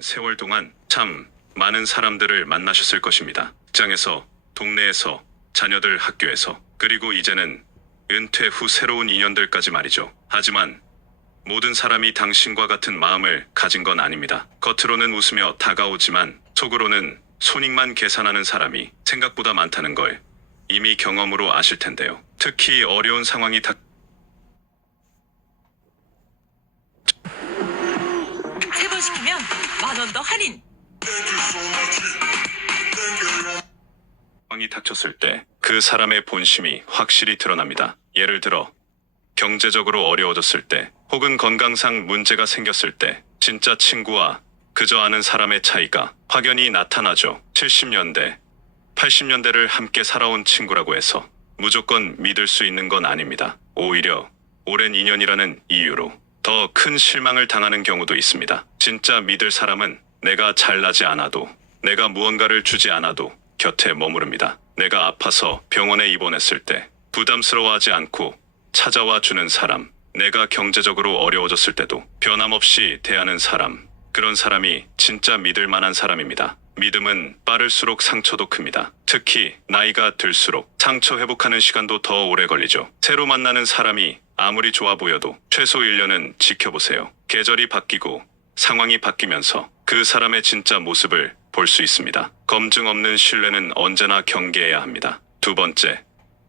세월 동안 참 많은 사람들을 만나셨을 것입니다. 직장에서, 동네에서, 자녀들 학교에서, 그리고 이제는 은퇴 후 새로운 인연들까지 말이죠. 하지만 모든 사람이 당신과 같은 마음을 가진 건 아닙니다. 겉으로는 웃으며 다가오지만 속으로는 손익만 계산하는 사람이 생각보다 많다는 걸 이미 경험으로 아실 텐데요. 특히 어려운 상황이 세 번 시키면 10,000원 더 할인. 상황이 닥쳤을 때 그 사람의 본심이 확실히 드러납니다. 예를 들어 경제적으로 어려워졌을 때, 혹은 건강상 문제가 생겼을 때 진짜 친구와 그저 아는 사람의 차이가 확연히 나타나죠. 70년대, 80년대를 함께 살아온 친구라고 해서 무조건 믿을 수 있는 건 아닙니다. 오히려 오랜 인연이라는 이유로 더 큰 실망을 당하는 경우도 있습니다. 진짜 믿을 사람은 내가 잘나지 않아도, 내가 무언가를 주지 않아도 곁에 머무릅니다. 내가 아파서 병원에 입원했을 때 부담스러워하지 않고 찾아와 주는 사람, 내가 경제적으로 어려워졌을 때도 변함없이 대하는 사람, 그런 사람이 진짜 믿을 만한 사람입니다. 믿음은 빠를수록 상처도 큽니다. 특히 나이가 들수록 상처 회복하는 시간도 더 오래 걸리죠. 새로 만나는 사람이 아무리 좋아 보여도 최소 1년은 지켜보세요. 계절이 바뀌고 상황이 바뀌면서 그 사람의 진짜 모습을 볼 수 있습니다. 검증 없는 신뢰는 언제나 경계해야 합니다. 두 번째,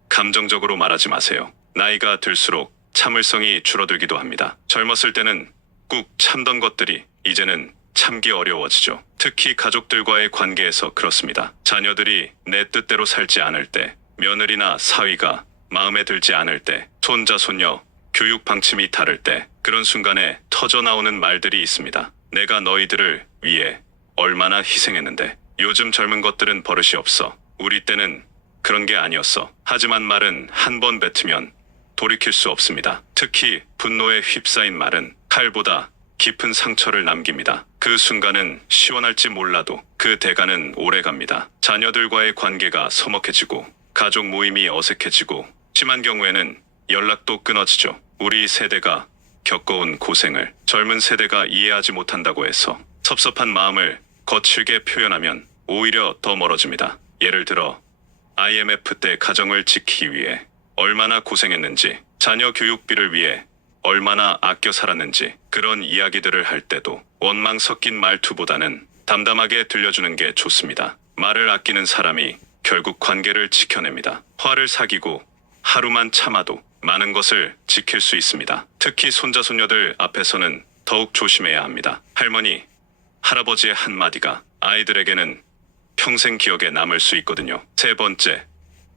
감정적으로 말하지 마세요. 나이가 들수록 참을성이 줄어들기도 합니다. 젊었을 때는 꾹 참던 것들이 이제는 참기 어려워지죠. 특히 가족들과의 관계에서 그렇습니다. 자녀들이 내 뜻대로 살지 않을 때, 며느리나 사위가 마음에 들지 않을 때, 손자, 손녀, 교육 방침이 다를 때, 그런 순간에 터져나오는 말들이 있습니다. 내가 너희들을 위해 얼마나 희생했는데, 요즘 젊은 것들은 버릇이 없어. 우리 때는 그런 게 아니었어. 하지만 말은 한 번 뱉으면 돌이킬 수 없습니다. 특히 분노에 휩싸인 말은 칼보다 깊은 상처를 남깁니다. 그 순간은 시원할지 몰라도 그 대가는 오래갑니다. 자녀들과의 관계가 서먹해지고 가족 모임이 어색해지고 심한 경우에는 연락도 끊어지죠. 우리 세대가 겪어온 고생을 젊은 세대가 이해하지 못한다고 해서 섭섭한 마음을 거칠게 표현하면 오히려 더 멀어집니다. 예를 들어 IMF 때 가정을 지키기 위해 얼마나 고생했는지, 자녀 교육비를 위해 얼마나 아껴 살았는지, 그런 이야기들을 할 때도 원망 섞인 말투보다는 담담하게 들려주는 게 좋습니다. 말을 아끼는 사람이 결국 관계를 지켜냅니다. 화를 사귀고 하루만 참아도 많은 것을 지킬 수 있습니다. 특히 손자 손녀들 앞에서는 더욱 조심해야 합니다. 할머니, 할아버지의 한마디가 아이들에게는 평생 기억에 남을 수 있거든요. 세 번째,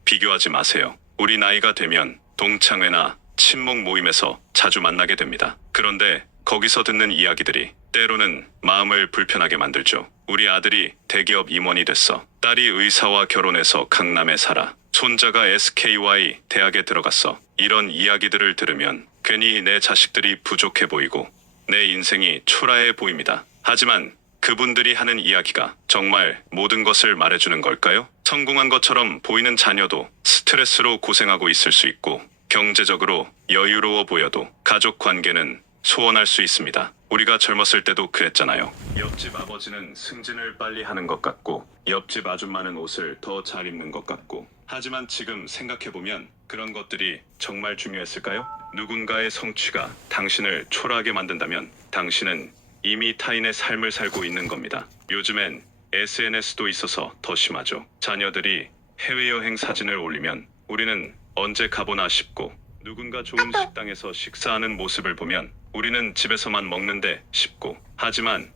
비교하지 마세요. 우리 나이가 되면 동창회나 친목 모임에서 자주 만나게 됩니다. 그런데 거기서 듣는 이야기들이 때로는 마음을 불편하게 만들죠. 우리 아들이 대기업 임원이 됐어. 딸이 의사와 결혼해서 강남에 살아. 손자가 SKY 대학에 들어갔어. 이런 이야기들을 들으면 괜히 내 자식들이 부족해 보이고 내 인생이 초라해 보입니다. 하지만 그분들이 하는 이야기가 정말 모든 것을 말해주는 걸까요? 성공한 것처럼 보이는 자녀도 스트레스로 고생하고 있을 수 있고, 경제적으로 여유로워 보여도 가족 관계는 소원할 수 있습니다. 우리가 젊었을 때도 그랬잖아요. 옆집 아버지는 승진을 빨리 하는 것 같고, 옆집 아줌마는 옷을 더 잘 입는 것 같고, 하지만 지금 생각해보면 그런 것들이 정말 중요했을까요? 누군가의 성취가 당신을 초라하게 만든다면 당신은 이미 타인의 삶을 살고 있는 겁니다. 요즘엔 SNS도 있어서 더 심하죠. 자녀들이 해외여행 사진을 올리면 우리는 언제 가보나 싶고, 누군가 좋은 식당에서 식사하는 모습을 보면 우리는 집에서만 먹는데 싶고, 하지만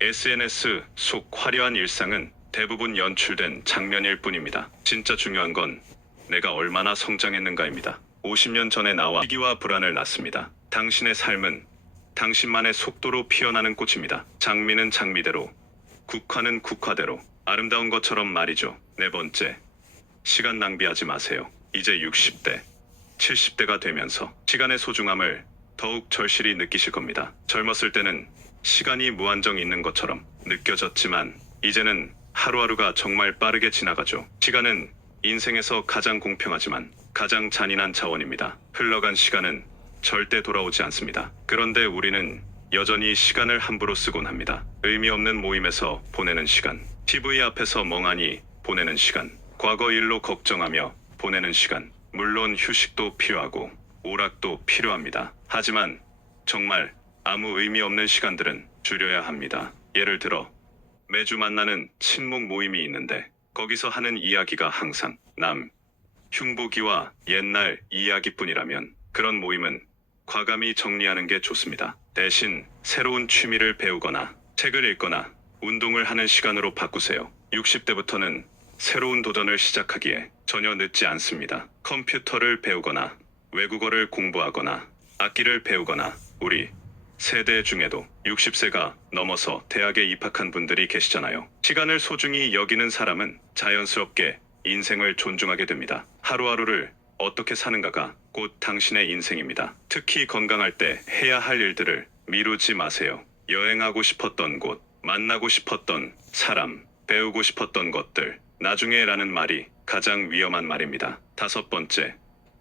SNS 속 화려한 일상은 대부분 연출된 장면일 뿐입니다. 진짜 중요한 건 내가 얼마나 성장했는가입니다. 50년 전에 나와 시기와 불안을 낳습니다. 당신의 삶은 당신만의 속도로 피어나는 꽃입니다. 장미는 장미대로, 국화는 국화대로 아름다운 것처럼 말이죠. 네 번째, 시간 낭비하지 마세요. 이제 60대, 70대가 되면서 시간의 소중함을 더욱 절실히 느끼실 겁니다. 젊었을 때는 시간이 무한정 있는 것처럼 느껴졌지만 이제는 하루하루가 정말 빠르게 지나가죠. 시간은 인생에서 가장 공평하지만 가장 잔인한 자원입니다. 흘러간 시간은 절대 돌아오지 않습니다. 그런데 우리는 여전히 시간을 함부로 쓰곤 합니다. 의미 없는 모임에서 보내는 시간, TV 앞에서 멍하니 보내는 시간, 과거 일로 걱정하며 보내는 시간. 물론 휴식도 필요하고 오락도 필요합니다. 하지만 정말 아무 의미 없는 시간들은 줄여야 합니다. 예를 들어 매주 만나는 친목 모임이 있는데 거기서 하는 이야기가 항상 남, 흉보기와 옛날 이야기뿐이라면 그런 모임은 과감히 정리하는 게 좋습니다. 대신 새로운 취미를 배우거나 책을 읽거나 운동을 하는 시간으로 바꾸세요. 60대부터는 새로운 도전을 시작하기에 전혀 늦지 않습니다. 컴퓨터를 배우거나 외국어를 공부하거나 악기를 배우거나 우리 세대 중에도 60세가 넘어서 대학에 입학한 분들이 계시잖아요. 시간을 소중히 여기는 사람은 자연스럽게 인생을 존중하게 됩니다. 하루하루를 어떻게 사는가가 곧 당신의 인생입니다. 특히 건강할 때 해야 할 일들을 미루지 마세요. 여행하고 싶었던 곳, 만나고 싶었던 사람, 배우고 싶었던 것들, 나중에라는 말이 가장 위험한 말입니다. 5번째,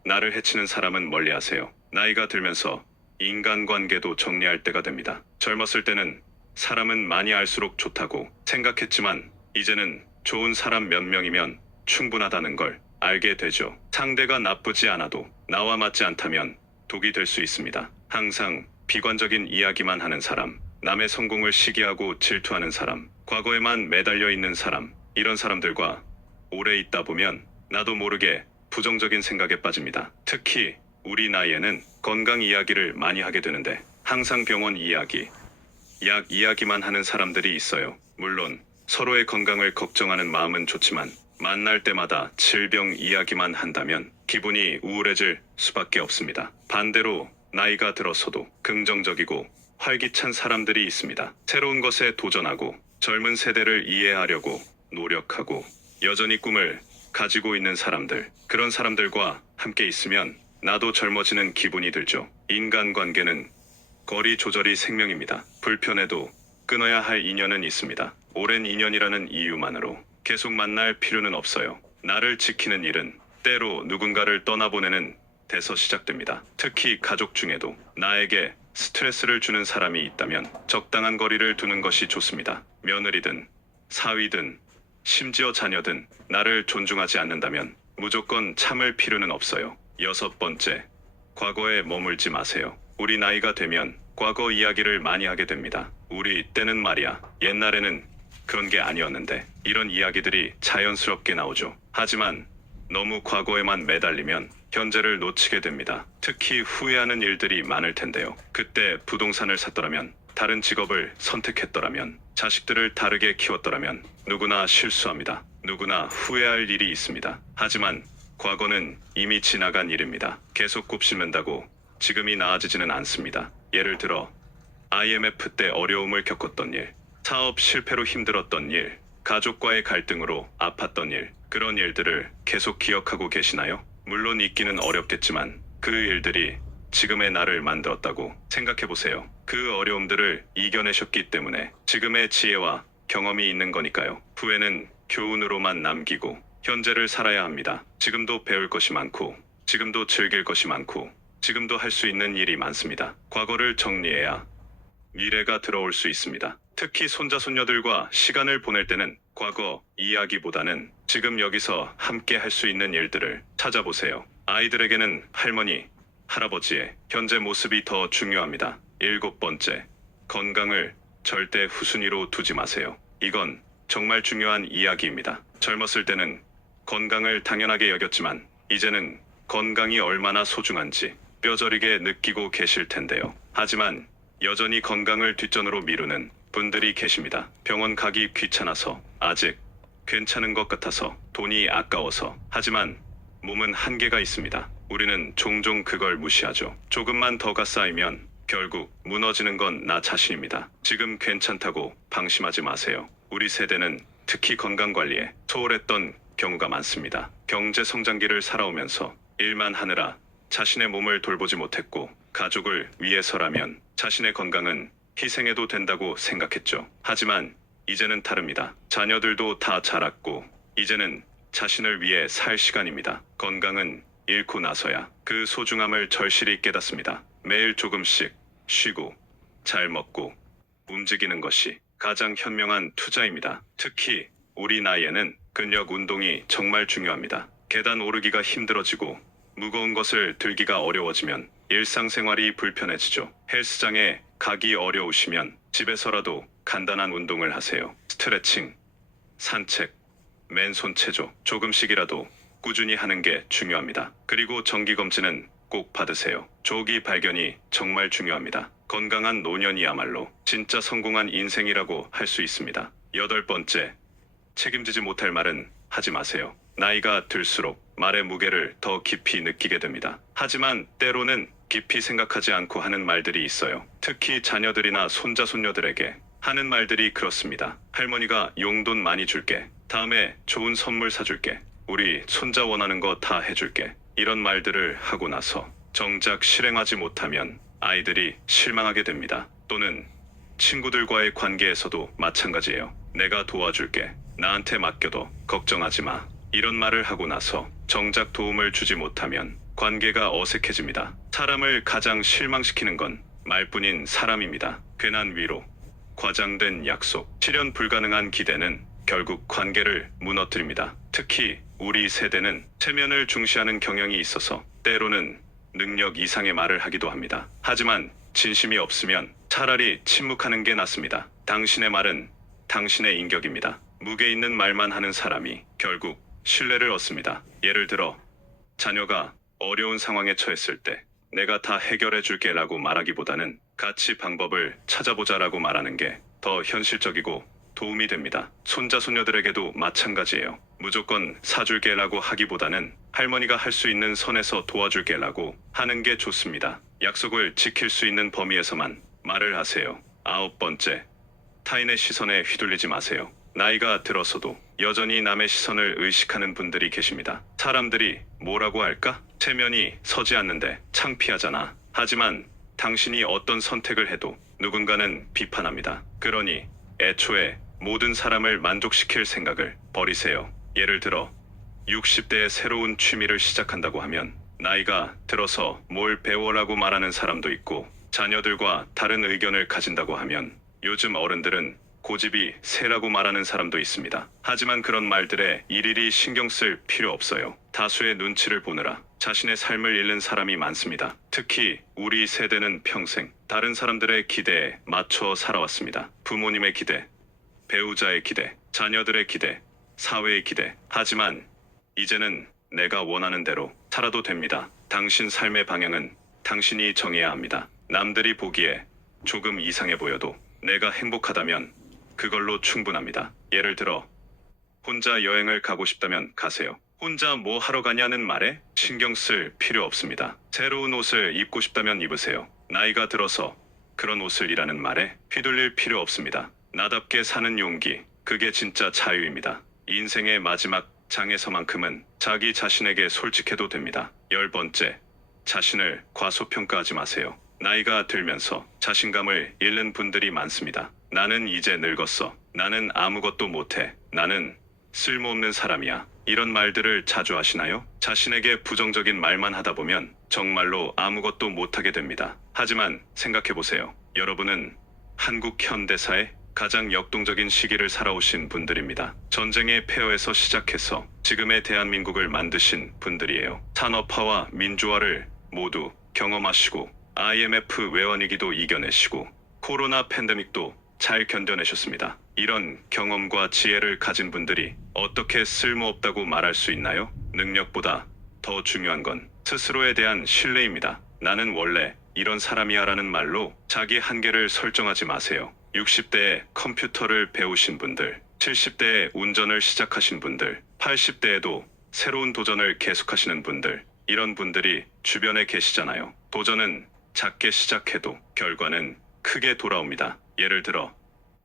나를 해치는 사람은 멀리하세요. 나이가 들면서 인간관계도 정리할 때가 됩니다. 젊었을 때는 사람은 많이 알수록 좋다고 생각했지만 이제는 좋은 사람 몇 명이면 충분하다는 걸 알게 되죠. 상대가 나쁘지 않아도 나와 맞지 않다면 독이 될 수 있습니다. 항상 비관적인 이야기만 하는 사람, 남의 성공을 시기하고 질투하는 사람, 과거에만 매달려 있는 사람, 이런 사람들과 오래 있다 보면 나도 모르게 부정적인 생각에 빠집니다. 특히 우리 나이에는 건강 이야기를 많이 하게 되는데 항상 병원 이야기, 약 이야기만 하는 사람들이 있어요. 물론 서로의 건강을 걱정하는 마음은 좋지만 만날 때마다 질병 이야기만 한다면 기분이 우울해질 수밖에 없습니다. 반대로 나이가 들어서도 긍정적이고 활기찬 사람들이 있습니다. 새로운 것에 도전하고 젊은 세대를 이해하려고 노력하고 여전히 꿈을 가지고 있는 사람들, 그런 사람들과 함께 있으면 나도 젊어지는 기분이 들죠. 인간관계는 거리 조절이 생명입니다. 불편해도 끊어야 할 인연은 있습니다. 오랜 인연이라는 이유만으로 계속 만날 필요는 없어요. 나를 지키는 일은 때로 누군가를 떠나보내는 데서 시작됩니다. 특히 가족 중에도 나에게 스트레스를 주는 사람이 있다면 적당한 거리를 두는 것이 좋습니다. 며느리든 사위든 심지어 자녀든 나를 존중하지 않는다면 무조건 참을 필요는 없어요. 6번째, 과거에 머물지 마세요. 우리 나이가 되면 과거 이야기를 많이 하게 됩니다. 우리 때는 말이야, 옛날에는 그런 게 아니었는데 이런 이야기들이 자연스럽게 나오죠. 하지만 너무 과거에만 매달리면 현재를 놓치게 됩니다. 특히 후회하는 일들이 많을 텐데요. 그때 부동산을 샀더라면, 다른 직업을 선택했더라면, 자식들을 다르게 키웠더라면 누구나 실수합니다. 누구나 후회할 일이 있습니다. 하지만 과거는 이미 지나간 일입니다. 계속 곱씹는다고 지금이 나아지지는 않습니다. 예를 들어 IMF 때 어려움을 겪었던 일, 사업 실패로 힘들었던 일, 가족과의 갈등으로 아팠던 일, 그런 일들을 계속 기억하고 계시나요? 물론 잊기는 어렵겠지만 그 일들이 지금의 나를 만들었다고 생각해보세요. 그 어려움들을 이겨내셨기 때문에 지금의 지혜와 경험이 있는 거니까요. 후회는 교훈으로만 남기고 현재를 살아야 합니다. 지금도 배울 것이 많고, 지금도 즐길 것이 많고, 지금도 할 수 있는 일이 많습니다. 과거를 정리해야 미래가 들어올 수 있습니다. 특히 손자 손녀들과 시간을 보낼 때는 과거 이야기보다는 지금 여기서 함께 할 수 있는 일들을 찾아보세요. 아이들에게는 할머니, 할아버지의 현재 모습이 더 중요합니다. 7번째, 건강을 절대 후순위로 두지 마세요. 이건 정말 중요한 이야기입니다. 젊었을 때는 건강을 당연하게 여겼지만 이제는 건강이 얼마나 소중한지 뼈저리게 느끼고 계실 텐데요. 하지만 여전히 건강을 뒷전으로 미루는 분들이 계십니다. 병원 가기 귀찮아서, 아직 괜찮은 것 같아서, 돈이 아까워서. 하지만 몸은 한계가 있습니다. 우리는 종종 그걸 무시하죠. 조금만 더가 쌓이면 결국 무너지는 건 나 자신입니다. 지금 괜찮다고 방심하지 마세요. 우리 세대는 특히 건강관리에 소홀했던 경우가 많습니다. 경제 성장기를 살아오면서 일만 하느라 자신의 몸을 돌보지 못했고, 가족을 위해서라면 자신의 건강은 희생해도 된다고 생각했죠. 하지만 이제는 다릅니다. 자녀들도 다 자랐고 이제는 자신을 위해 살 시간입니다. 건강은 잃고 나서야 그 소중함을 절실히 깨닫습니다. 매일 조금씩 쉬고 잘 먹고 움직이는 것이 가장 현명한 투자입니다. 특히 우리 나이에는 근력 운동이 정말 중요합니다. 계단 오르기가 힘들어지고 무거운 것을 들기가 어려워지면 일상생활이 불편해지죠. 헬스장에 가기 어려우시면 집에서라도 간단한 운동을 하세요. 스트레칭, 산책, 맨손 체조 조금씩이라도 꾸준히 하는 게 중요합니다. 그리고 정기검진은 꼭 받으세요. 조기 발견이 정말 중요합니다. 건강한 노년이야말로 진짜 성공한 인생이라고 할 수 있습니다. 8번째, 책임지지 못할 말은 하지 마세요. 나이가 들수록 말의 무게를 더 깊이 느끼게 됩니다. 하지만 때로는 깊이 생각하지 않고 하는 말들이 있어요. 특히 자녀들이나 손자 손녀들에게 하는 말들이 그렇습니다. 할머니가 용돈 많이 줄게. 다음에 좋은 선물 사줄게. 우리 손자 원하는 거 다 해줄게. 이런 말들을 하고 나서 정작 실행하지 못하면 아이들이 실망하게 됩니다. 또는 친구들과의 관계에서도 마찬가지예요. 내가 도와줄게. 나한테 맡겨도 걱정하지 마. 이런 말을 하고 나서 정작 도움을 주지 못하면 관계가 어색해집니다. 사람을 가장 실망시키는 건 말뿐인 사람입니다. 괜한 위로, 과장된 약속, 실현 불가능한 기대는 결국 관계를 무너뜨립니다. 특히 우리 세대는 체면을 중시하는 경향이 있어서 때로는 능력 이상의 말을 하기도 합니다. 하지만 진심이 없으면 차라리 침묵하는 게 낫습니다. 당신의 말은 당신의 인격입니다. 무게 있는 말만 하는 사람이 결국 신뢰를 얻습니다. 예를 들어 자녀가 어려운 상황에 처했을 때 내가 다 해결해 줄게 라고 말하기보다는 같이 방법을 찾아보자라고 말하는 게 더 현실적이고 도움이 됩니다. 손자 손녀들에게도 마찬가지예요. 무조건 사줄게 라고 하기보다는 할머니가 할 수 있는 선에서 도와줄게 라고 하는 게 좋습니다. 약속을 지킬 수 있는 범위에서만 말을 하세요. 9번째, 타인의 시선에 휘둘리지 마세요. 나이가 들어서도 여전히 남의 시선을 의식하는 분들이 계십니다. 사람들이 뭐라고 할까? 체면이 서지 않는데 창피하잖아. 하지만 당신이 어떤 선택을 해도 누군가는 비판합니다. 그러니 애초에 모든 사람을 만족시킬 생각을 버리세요. 예를 들어 60대에 새로운 취미를 시작한다고 하면 나이가 들어서 뭘 배워라고 말하는 사람도 있고, 자녀들과 다른 의견을 가진다고 하면 요즘 어른들은 고집이 세라고 말하는 사람도 있습니다. 하지만 그런 말들에 일일이 신경 쓸 필요 없어요. 다수의 눈치를 보느라 자신의 삶을 잃는 사람이 많습니다. 특히 우리 세대는 평생 다른 사람들의 기대에 맞춰 살아왔습니다. 부모님의 기대, 배우자의 기대, 자녀들의 기대, 사회의 기대. 하지만 이제는 내가 원하는 대로 살아도 됩니다. 당신 삶의 방향은 당신이 정해야 합니다. 남들이 보기에 조금 이상해 보여도 내가 행복하다면 그걸로 충분합니다. 예를 들어 혼자 여행을 가고 싶다면 가세요. 혼자 뭐 하러 가냐는 말에 신경 쓸 필요 없습니다. 새로운 옷을 입고 싶다면 입으세요. 나이가 들어서 그런 옷을 이라는 말에 휘둘릴 필요 없습니다. 나답게 사는 용기, 그게 진짜 자유입니다. 인생의 마지막 장에서만큼은 자기 자신에게 솔직해도 됩니다. 10번째, 자신을 과소평가하지 마세요. 나이가 들면서 자신감을 잃는 분들이 많습니다. 나는 이제 늙었어. 나는 아무것도 못해. 나는 쓸모없는 사람이야. 이런 말들을 자주 하시나요? 자신에게 부정적인 말만 하다 보면 정말로 아무것도 못하게 됩니다. 하지만 생각해보세요. 여러분은 한국 현대사의 가장 역동적인 시기를 살아오신 분들입니다. 전쟁의 폐허에서 시작해서 지금의 대한민국을 만드신 분들이에요. 산업화와 민주화를 모두 경험하시고 IMF 외환위기도 이겨내시고 코로나 팬데믹도 잘 견뎌내셨습니다. 이런 경험과 지혜를 가진 분들이 어떻게 쓸모없다고 말할 수 있나요? 능력보다 더 중요한 건 스스로에 대한 신뢰입니다. 나는 원래 이런 사람이야 라는 말로 자기 한계를 설정하지 마세요. 60대에 컴퓨터를 배우신 분들, 70대에 운전을 시작하신 분들, 80대에도 새로운 도전을 계속하시는 분들, 이런 분들이 주변에 계시잖아요. 도전은 작게 시작해도 결과는 크게 돌아옵니다. 예를 들어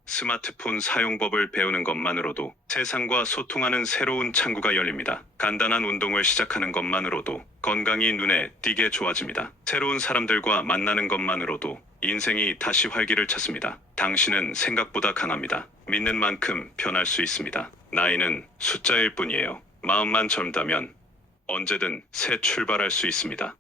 스마트폰 사용법을 배우는 것만으로도 세상과 소통하는 새로운 창구가 열립니다. 간단한 운동을 시작하는 것만으로도 건강이 눈에 띄게 좋아집니다. 새로운 사람들과 만나는 것만으로도 인생이 다시 활기를 찾습니다. 당신은 생각보다 강합니다. 믿는 만큼 변할 수 있습니다. 나이는 숫자일 뿐이에요. 마음만 젊다면 언제든 새 출발할 수 있습니다.